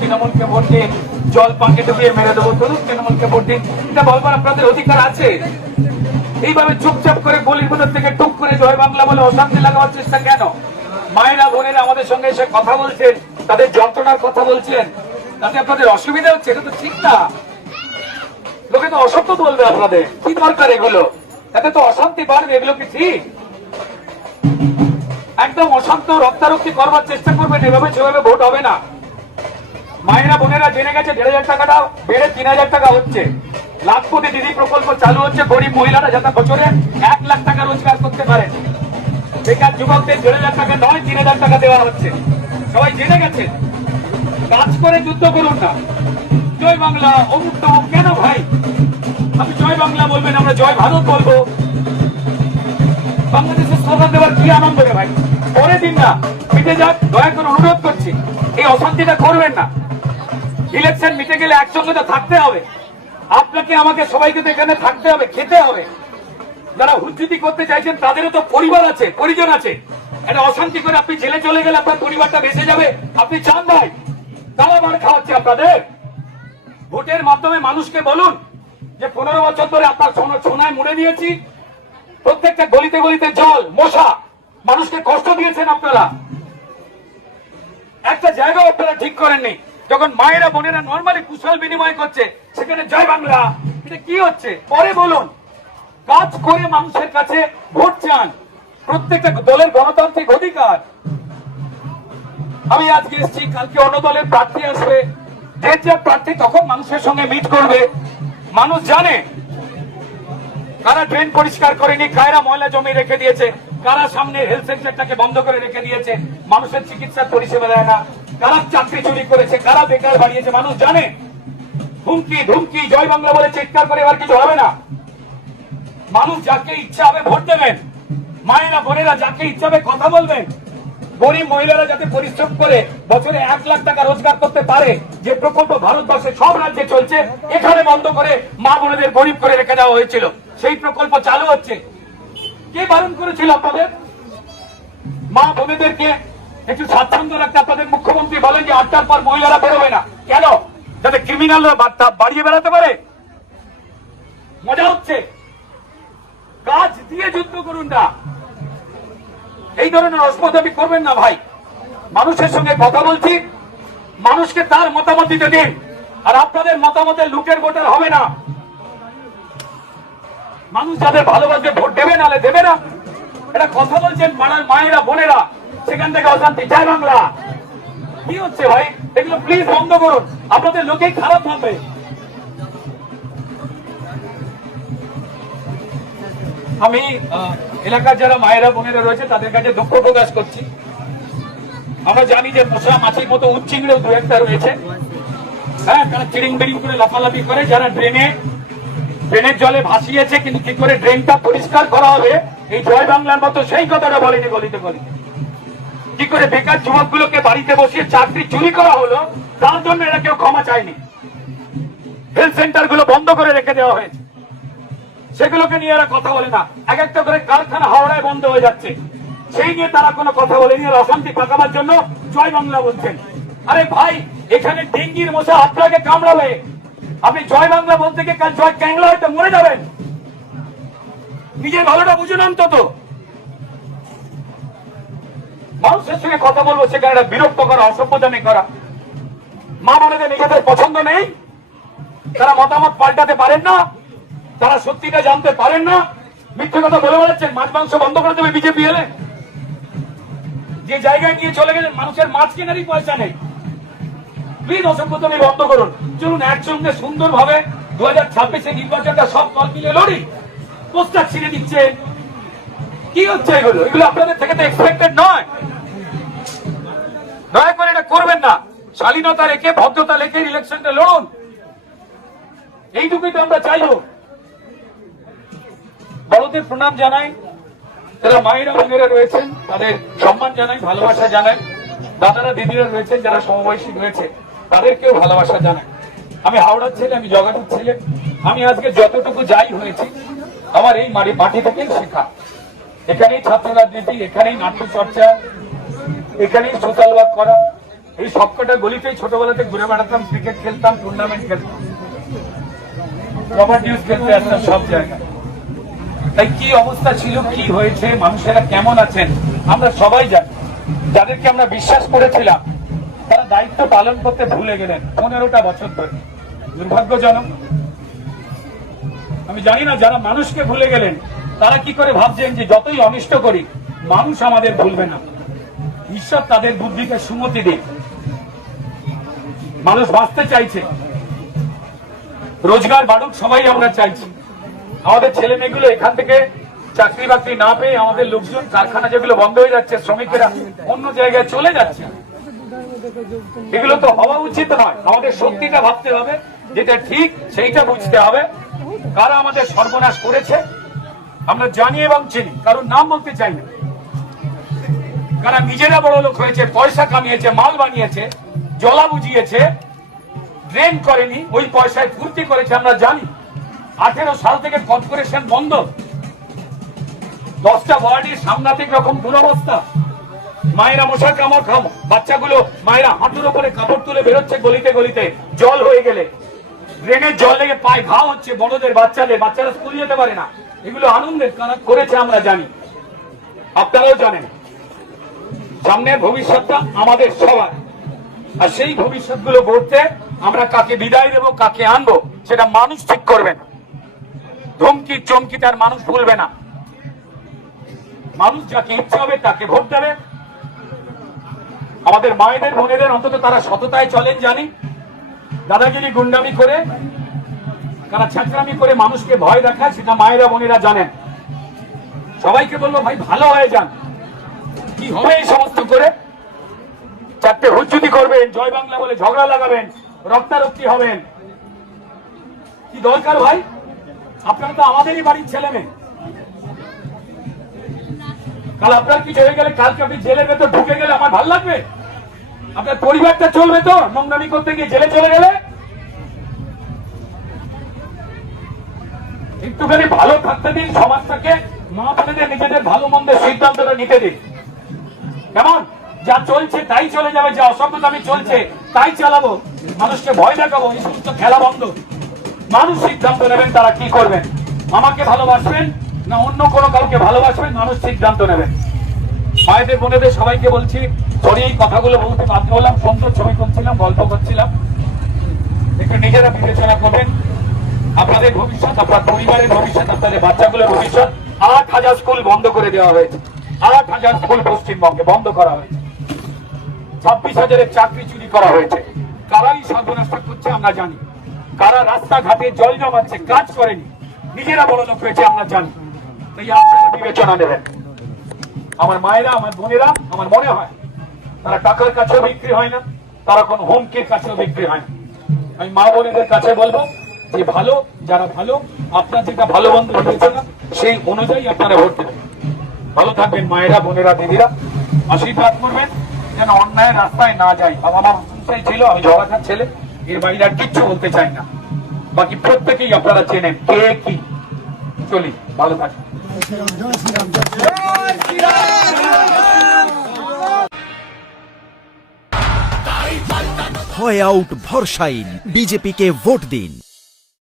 তৃণমূলকে ভোট দিন, জল পাকে ডুবিয়ে মেরে দেবো, তৃণমূলকে ভোট দিন, এটা বলবার আপনাদের অধিকার আছে। এইভাবে চুপচাপ করে গলির ভিতর থেকে টুক করে জয় বাংলা বলে অশান্তি লাগাবার চেষ্টা কেন? মায়েরা বোনেরা আমাদের সঙ্গে এসে কথা বলছেন, তাদের যন্ত্রণার কথা বলছেন, তাতে আপনাদের অসুবিধা হচ্ছে, এটা তো ঠিক না। লোকে তো অসত্য বলবে আপনাদের, কি দরকার এগুলো? এতে তো অশান্তি বাড়বে, এগুলো কি ঠিক? একদম অশান্ত রক্তারক্তি করবার চেষ্টা করবেন, এভাবে সেভাবে ভোট হবে না। মায়েরা বোনেরা জেনে গেছে 1,500 টাকাটা বেড়ে 3,000 টাকা হচ্ছে। লাখপতি দিদি প্রকল্প চালু হচ্ছে, গরিব মহিলারা যাতে বছরে 1 লাখ টাকা রোজগার করতে পারেন। বেকার যুবকদের 1,500 টাকা নয় 3,000 টাকা দেওয়া হচ্ছে। সবাই জেনে গেছে। কাজ করে যুদ্ধ করুন না। জয় বাংলা অমুক তমুক কেন ভাই? আপনি জয় বাংলা বলবেন, আমরা জয় ভারত বলবো। বাংলাদেশের স্লোগান দেওয়ার কি আনন্দ রে ভাই? পরে দিন না, মিটে যাক, দয়া করে অনুরোধ করছি। এই অশান্তিটা করবেন না। ইলেকশন মিটে গেলে একসঙ্গে তো থাকতে হবে। আপনাকে আমাকে সবাইকে তো এখানে থাকতে হবে, খেতে হবে। যারা হুজ্জুতি করতে চাইছেন তাদেরও তো পরিবার আছে, পরিজন আছে। এটা অশান্তি করে আপনি জেলে চলে গেলে আপনার পরিবারটা বেঁচে যাবে, আপনি চান ভাই? তারা মার খাওয়াচ্ছে আপনাদের। ভোটের মাধ্যমে মানুষকে বলুন যে 15 বছর ধরে আপনার সোনায় মুড়ে দিয়েছি। প্রত্যেকটা গলিতে গলিতে জল, মশা, মানুষকে কষ্ট দিয়েছেন আপনারা। একটা জায়গাও আপনারা ঠিক করেননি। যখন মায়েরা বোনেরা নর্মালি কুশল বিনিময় করছে, সেখানে জয় বাংলা, এটা কি হচ্ছে? পরে বলুন। কাজ করে মানুষের কাছে ভোট চান, প্রত্যেকটা দলের গণতান্ত্রিক অধিকার। আমি আজকে এসেছি, কালকে অন্য দলের প্রার্থী আসবে। যে প্রার্থী তখন মানুষের সঙ্গে মিট করবে। মানুষ জানে কারা ড্রেন পরিষ্কার করেনি, কারা ময়লা জমি রেখে দিয়েছে, কারা সামনে হেলথ সেন্টারটাকে বন্ধ করে রেখে দিয়েছে, মানুষের চিকিৎসার পরিষেবা দেয় না, কারা চাকরি চুরি করেছে, কারা বেকার বাড়িয়েছে, মানুষ জানে। হুমকি ধুমকি জয় বাংলা বলে চিৎকার করে এবার কিছু হবে না। মানুষ যাকে ইচ্ছা হবে ভোট দেবেন। মায়েরা বোনেরা যাকে ইচ্ছা হবে কথা বলবেন। গরিব মহিলারা যাতে পরিশ্রম করে বছরে 1 লাখ টাকা রোজগার করতে পারে, যে প্রকল্প ভারতবর্ষের সব রাজ্যে চলছে, এখানে বন্ধ করে মা বোনেদের গরিব করে রেখে দেওয়া হয়েছিল। সেই প্রকল্প চালু হচ্ছে। কে বারণ করেছিল আপনাদের? মা বোনেদেরকে একটু স্বাচ্ছন্দ্য রাখতে আপনাদের মুখ্যমন্ত্রী বলেন যে 8টার পর মহিলারা বেরোবে না। কেন? যাতে ক্রিমিনালরা বাড়িয়ে বেড়াতে পারে। মজা হচ্ছে। কাজ দিয়ে যুদ্ধ করুন না। এই ধরনের অস্পদাবি করবেন না ভাই। মানুষের সঙ্গে কথা বলছি, মানুষকে তার মতামত দিতে দিন। আর আপনাদের মতামতের লুটের ভোটার হবে না। মানুষ যাদের ভালোবাসবে ভোট দেবে, নালে দেবে না। এটা কথা বলছেন পাড়ার মায়েরা বোনেরা, সেখান থেকে অশান্তি। জয় বাংলা কি হচ্ছে ভাই? এগুলো প্লিজ বন্ধ করুন। আপনাদের লোকেই খারাপ ভাববে। আমি এলাকার যারা মায়েরা বোনেরা রয়েছে তাদের কাছে দুঃখ প্রকাশ করছি। আমরা জানি যে মশা মাছির মতো উচ্চিংড়েও 2-1টা রয়েছে। হ্যাঁ, তারা চিড়িং বিড়িং করে লাফালাফি করে, যারা ড্রেনের জলে ভাসিয়েছে, কিন্তু কি করে ড্রেনটা পরিষ্কার করা হবে এই জয় বাংলার মতো সেই কথাটা বলেনি গলিতে গলিতে। কি করে বেকার যুবকগুলোকে বাড়িতে বসিয়ে চাকরি চুরি করা হলো, তার জন্য এরা কেউ ক্ষমা চায়নি। হেলথ সেন্টার গুলো বন্ধ করে রেখে দেওয়া হয়েছে, সেগুলোকে নিয়ে এরা কথা বলে না। এক একটা করে কারখানা হাওড়ায় বন্ধ হয়ে যাচ্ছে, সেই নিয়ে তারা কোনো কথা বলেনি। আর অশান্তি পাকাবার জন্য জয় বাংলা বলছেন। আরে ভাই, এখানে ডেঙ্গির মশা আপনাকে কামড়াবে, আপনি জয় বাংলা বলতে গিয়ে কাল জয় ক্যাংলা হয়তো মরে যাবেন। নিজের ভালোটা বুঝুন অন্তত। মানুষের সঙ্গে কথা বলবো, সেখানে বিরক্ত করা, অসভ্যতামি করা। মা বোনেদের নিজেদের পছন্দ নেই, তারা মতামত পাল্টাতে পারেন না, তারা সত্যিটা জানতে পারেন না, মিথ্যে কথা বলে বেড়াচ্ছেন। মাছ মাংস বন্ধ করে দেবে বিজেপি এলে। যে জায়গায় নিয়ে চলে গেলেন, মানুষের মাছ কেনারই পয়সা নেই। প্লিজ অসভ্যতামি বন্ধ করুন। চলুন একসঙ্গে সুন্দরভাবে 2026 নির্বাচনটা সব দল মিলে লড়ি। পোস্টার ছিঁড়ে দিচ্ছে, কি হচ্ছে এগুলো? এগুলো আপনাদের থেকে তো এক্সপেক্টেড নয়। দয়া করে এটা করবেন না। শালীনতা রেখে, ভদ্রতা রেখে ইলেকশনটা লড়ুন। এইটুকুই তো আমরা চাইব। বড়দের প্রণাম জানাই, যারা মায়েরা বোনেরা রয়েছেন তাদের সম্মান জানাই, ভালোবাসা জানাই। দাদারা দিদিরা রয়েছেন যারা সমবয়সী রয়েছে, তাদেরকেও ভালোবাসা জানাই। আমি হাওড়ার ছেলে, আমি জগাটুর ছেলে। আমি আজকে যতটুকু যাই হয়েছি আমার এই মাটি থেকেই শেখা। এখানেই ছাত্র রাজনীতি, এখানেই নাট্য চর্চা, এখানেই সোশ্যাল ওয়ার্ক করা। এই সবকটা গলিতেই ছোটবেলাতে ঘুরে বেড়াতাম, ক্রিকেট খেলতাম, টুর্নামেন্ট খেলতাম, কবাডি খেলতে আসতাম সব জায়গায়। তাই কি অবস্থা ছিল, কি হয়েছে, মানুষেরা কেমন আছেন আমরা সবাই জানি। যাদেরকে আমরা বিশ্বাস করেছিলাম তারা দায়িত্ব পালন করতে ভুলে গেলেন 15টা বছর ধরে। দুর্ভাগ্যজনক। আমি জানি না যারা মানুষকে ভুলে গেলেন তারা কি করে ভাবছেন যে যতই অনিষ্ট করি মানুষ আমাদের ভুলবে না। ঈশ্বর তাদের বুদ্ধিকে সুমতি দিক। মানুষ বাঁচতে চাইছে, রোজগার বাড়ুক, সবাই আমরা চাইছি। আমাদের ছেলে মেয়েগুলো এখান থেকে চাকরি বাকরি না পেয়ে, আমাদের লোকজন কারখানা যেগুলো বন্ধ হয়ে যাচ্ছে, শ্রমিকেরা অন্য জায়গায় চলে যাচ্ছে, এগুলো তো হওয়া উচিত নয়। আমাদের সত্যিটা ভাবতে হবে, যেটা ঠিক সেইটা বুঝতে হবে। কারা আমাদের সর্বনাশ করেছে আমরা জানি এবং চিনি, কারণ নাম বলতে চাই না। কারা নিজেরা বড় লোক হয়েছে, পয়সা কামিয়েছে, মাল বানিয়েছে, জলা বুঝিয়েছে, ড্রেন করেনি, ওই পয়সায় ফুর্তি করেছে আমরা জানি। 18 সাল থেকে কর্পোরেশন বন্ধ, 10টা ওয়ার্ডের সাংঘাতিক রকম দুরবস্থা। মায়েরা মশার কামড় খাম, বাচ্চাগুলো মায়েরা হাঁটুর উপরে কাপড় তুলে বেরোচ্ছে গলিতে গলিতে, জল হয়ে গেলে ড্রেনের জল লেগে পায়ে ঘা হচ্ছে বড়দের, বাচ্চারা স্কুল যেতে পারে না। এগুলো আনন্দের কারণ করেছে আমরা জানি, আপনারাও জানেন। সামনের ভবিষ্যৎটা আমাদের সবার, আর সেই ভবিষ্যৎগুলো গড়তে আমরা কাকে বিদায় দেবো, কাকে আনবো, সেটা মানুষ ঠিক করবেন। ধমকি চমকি তার মানুষ ভুলবে না। মানুষ যাকে ইচ্ছে হবে তাকে ভোট দেবে। আমাদের মায়েদের বোনেদের অন্তত তারা সততায় চলেন জানি। দাদাগিরি গুন্ডামি করে, তারা ছাত্রামি করে মানুষকে ভয় দেখায়, সেটা মায়েরা বোনেরা জানেন। সবাইকে বলবো ভাই ভালো হয়ে যান। কি হবে এই সমস্ত করে? চারটে হুজ্জুতি করবেন, জয় বাংলা বলে ঝগড়া লাগাবেন, রক্তারক্তি হবেন, কি দরকার ভাই? আপনারা তো আমাদেরই বাড়ির ছেলে মেয়ে। কাল আপনার কিছু হয়ে গেলে, কালকে আপনি জেলের ভেতর ঢুকে গেলে আমার ভালো লাগবে? আপনার পরিবারটা চলবে তো? নোংরামি করতে গিয়ে জেলে চলে গেলে একটুখানি ভালো থাকতে দিন, সমাজটাকে, মা বোনেদের নিজেদের ভালো মন্দের সিদ্ধান্তটা নিতে দিন। কেমন? যা চলছে তাই চলে যাবে, যা অসভ্যতামি চলছে তাই চালাবো, মানুষকে ভয় দেখাবো, এই সমস্ত খেলা বন্ধ। মানুষ সিদ্ধান্ত নেবেন তারা কি করবেন। আমাকে ভালোবাসবেন না অন্য কোনো কাউকে ভালোবাসবেন, মানুষ সিদ্ধান্ত নেবেন। মায়েদের বোনেদের সবাইকে বলছি, সরি এই কথাগুলো বলতে বাধ্য হলাম। সুন্দর ছবি তুলছিলাম, গল্প করছিলাম, একটু নিজেরা বিবেচনা করবেন। আপনাদের ভবিষ্যৎ, আপনার পরিবারের ভবিষ্যৎ, আপনাদের বাচ্চাগুলোর ভবিষ্যৎ। 8,000 স্কুল বন্ধ করে দেওয়া হয়েছে, 8,000 স্কুল পশ্চিমবঙ্গে বন্ধ করা হয়েছে, 26,000-এর চাকরি চুরি করা হয়েছে। কারাই সর্বনাশটা করছে আমরা জানি, কারা রাস্তাঘাটে জল জমাচ্ছে, কাজ করেনি, নিজেরা বড় লোক হয়েছে আমরা জানি। তাই আপনারা বিবেচনা নেবেন। আমার মায়েরা, আমার বোনেরা, আমার মনে হয় তারা টাকার কাছেও বিক্রি হয় না, তারা কোন হুমকির কাছেও বিক্রি হয় না। আমি মা বোনেদের কাছে বলবো যে ভালো, যারা ভালো, আপনার যেটা ভালো বন্ধু হয়েছে না সেই অনুযায়ী আপনারা ভোট দেবেন। ভালো থাকবেন মায়েরা, বোনেরা, দিদিরা, আশীর্বাদ করবেন যেন অন্যায়ের রাস্তায় না যাই। আমার সেই ছিল, আমি ঝগড়াখার ছেলে, এর বাইরে আর কিচ্ছু বলতে চাই না। বাকি প্রত্যেকেই আপনারা চেনেন কে কি। চলি, ভালো থাকবেন। হয় আউট ভরসাইন, বিজেপিকে ভোট দিন।